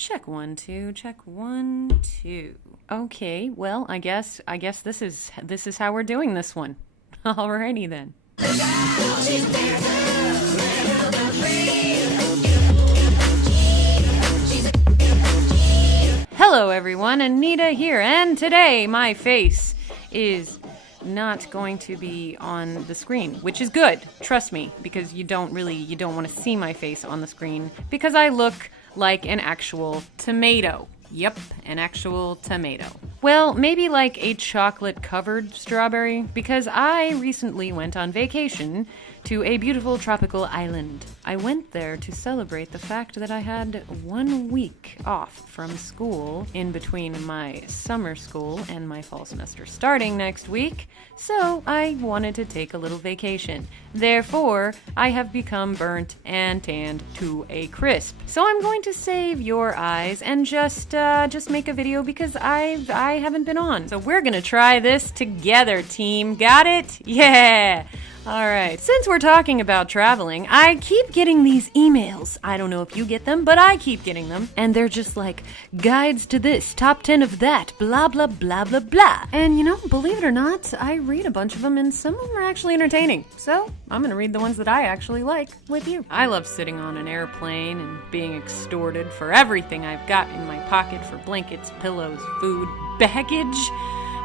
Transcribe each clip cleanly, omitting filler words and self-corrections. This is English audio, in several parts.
Check 1 2, check 1 2. Okay, well, I guess this is how we're doing this one. Alrighty then. Hello everyone, Anita here, and today my face is not going to be on the screen, which is good, trust me, because you don't want to see my face on the screen, because I look like an actual tomato. Yep, an actual tomato. Well, maybe like a chocolate-covered strawberry, because I recently went on vacation to a beautiful tropical island. I went there to celebrate the fact that I had 1 week off from school in between my summer school and my fall semester starting next week, so I wanted to take a little vacation. Therefore, I have become burnt and tanned to a crisp. So I'm going to save your eyes and just make a video because I haven't been on. So we're gonna try this together, team. Got it? Yeah! Alright, since we're talking about traveling, I keep getting these emails. I don't know if you get them, but I keep getting them. And they're just like, guides to this, top 10 of that, blah, blah, blah, blah, blah. And you know, believe it or not, I read a bunch of them and some of them are actually entertaining. So, I'm gonna read the ones that I actually like with you. I love sitting on an airplane and being extorted for everything I've got in my pocket for blankets, pillows, food, baggage.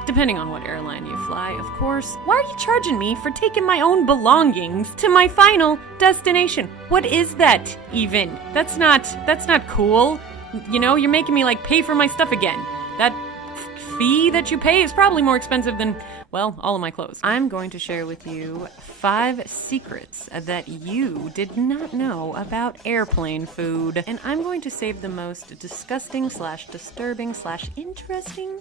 Depending on what airline you fly, of course. Why are you charging me for taking my own belongings to my final destination? What is that, even? That's not cool. You know, you're making me, like, pay for my stuff again. That fee that you pay is probably more expensive than, well, all of my clothes. I'm going to share with you 5 secrets that you did not know about airplane food. And I'm going to save the most disgusting / disturbing / interesting ?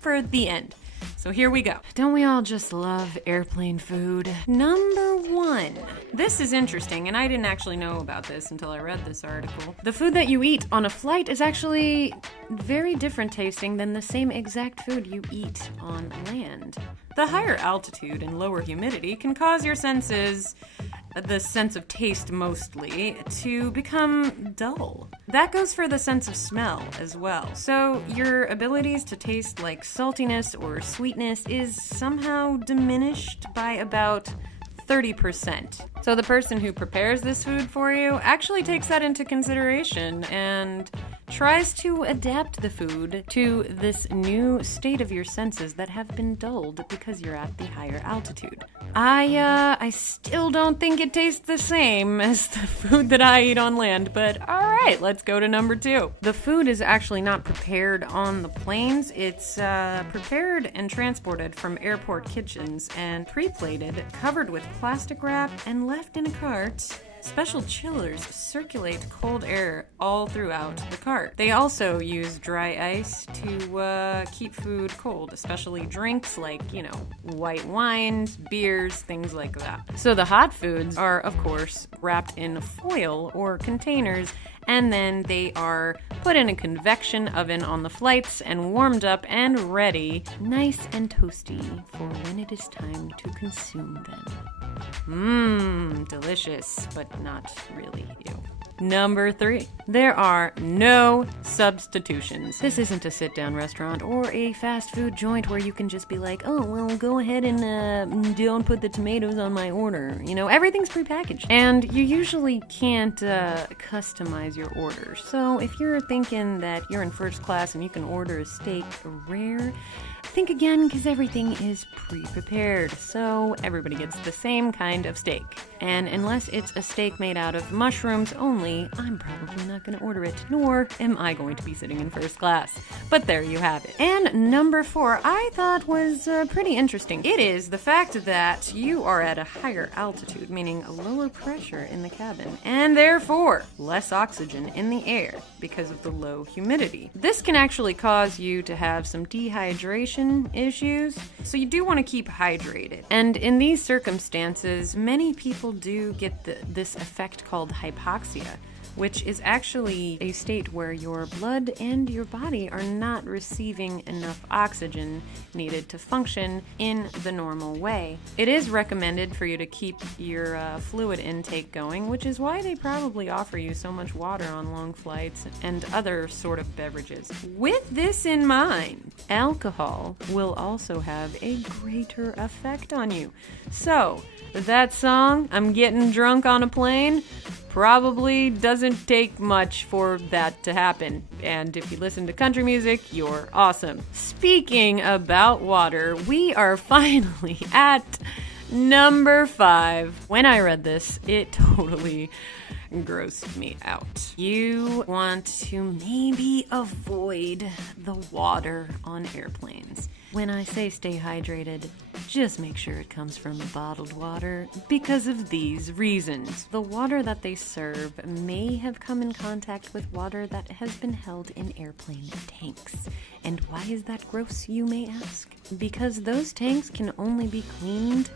For the end. So here we go. Don't we all just love airplane food? Number 1. This is interesting, and I didn't actually know about this until I read this article. The food that you eat on a flight is actually very different tasting than the same exact food you eat on land. The higher altitude and lower humidity can cause your senses, the sense of taste mostly, to become dull. That goes for the sense of smell as well. So your abilities to taste like saltiness or sweetness is somehow diminished by about 30%. So the person who prepares this food for you actually takes that into consideration and tries to adapt the food to this new state of your senses that have been dulled because you're at the higher altitude. I still don't think it tastes the same as the food that I eat on land, but alright, let's go to number 2. The food is actually not prepared on the planes. It's prepared and transported from airport kitchens and pre-plated, covered with plastic wrap, and left in a cart. Special chillers circulate cold air all throughout the cart. They also use dry ice to keep food cold, especially drinks like, you know, white wines, beers, things like that. So the hot foods are, of course, wrapped in foil or containers, and then they are put in a convection oven on the flights and warmed up and ready, nice and toasty, for when it is time to consume them. Mmm, delicious, but not really. Ew. Number 3. There are no substitutions. This isn't a sit-down restaurant or a fast food joint where you can just be like, oh, well, go ahead and don't put the tomatoes on my order. You know, everything's prepackaged. And you usually can't customize your order. So if you're thinking that you're in first class and you can order a steak rare, think again, because everything is pre-prepared, so everybody gets the same kind of steak. And unless it's a steak made out of mushrooms only, I'm probably not going to order it, nor am I going to be sitting in first class. But there you have it. And number 4, I thought was pretty interesting. It is the fact that you are at a higher altitude, meaning a lower pressure in the cabin, and therefore less oxygen in the air because of the low humidity. This can actually cause you to have some dehydration issues, so you do want to keep hydrated. And in these circumstances, many people do get this effect called hypoxia, which is actually a state where your blood and your body are not receiving enough oxygen needed to function in the normal way. It is recommended for you to keep your fluid intake going, which is why they probably offer you so much water on long flights and other sort of beverages. With this in mind, alcohol will also have a greater effect on you. So, that song, I'm Getting Drunk on a Plane, probably doesn't take much for that to happen. And if you listen to country music, you're awesome. Speaking about water, we are finally at number 5. When I read this, it totally grossed me out. You want to maybe avoid the water on airplanes. When I say stay hydrated, just make sure it comes from bottled water because of these reasons. The water that they serve may have come in contact with water that has been held in airplane tanks. And why is that gross, you may ask? Because those tanks can only be cleaned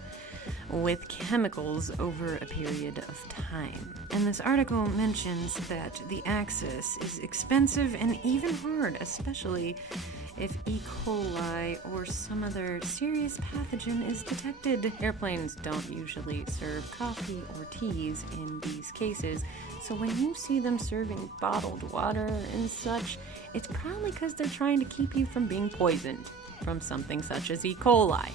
with chemicals over a period of time. And this article mentions that the access is expensive and even hard, especially if E. coli or some other serious pathogen is detected. Airplanes don't usually serve coffee or teas in these cases, so when you see them serving bottled water and such, it's probably because they're trying to keep you from being poisoned from something such as E. coli.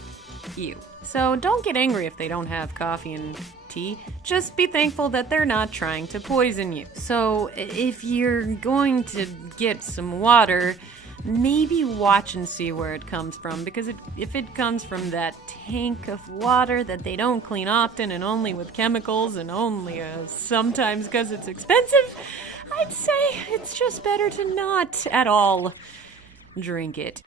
Ew. So don't get angry if they don't have coffee and tea. Just be thankful that they're not trying to poison you. So if you're going to get some water, maybe watch and see where it comes from, because if it comes from that tank of water that they don't clean often and only with chemicals and only sometimes because it's expensive, I'd say it's just better to not at all drink it.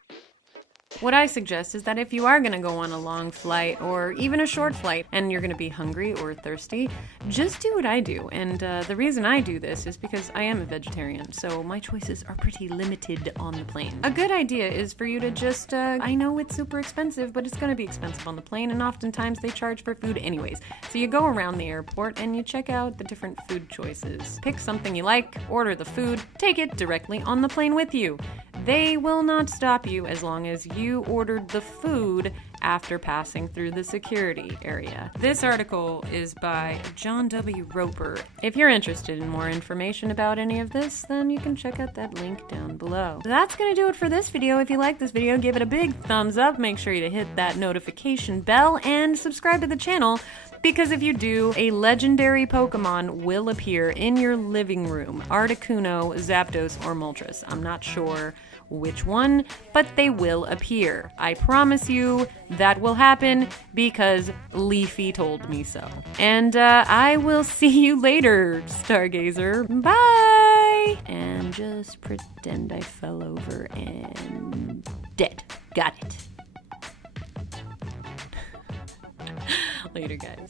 What I suggest is that if you are going to go on a long flight or even a short flight and you're going to be hungry or thirsty, just do what I do. And the reason I do this is because I am a vegetarian, so my choices are pretty limited on the plane. A good idea is for you to just, I know it's super expensive, but it's going to be expensive on the plane, and oftentimes they charge for food anyways. So you go around the airport and you check out the different food choices. Pick something you like, order the food, take it directly on the plane with you. They will not stop you as long as you ordered the food after passing through the security area. This article is by John W. Roper. If you're interested in more information about any of this, then you can check out that link down below. That's gonna do it for this video. If you like this video, give it a big thumbs up. Make sure you hit that notification bell and subscribe to the channel, because if you do, a legendary Pokemon will appear in your living room. Articuno, Zapdos, or Moltres. I'm not sure which one, but they will appear. I promise you that will happen because Leafy told me so. And I will see you later, Stargazer. Bye! And just pretend I fell over and dead. Got it. Later, guys.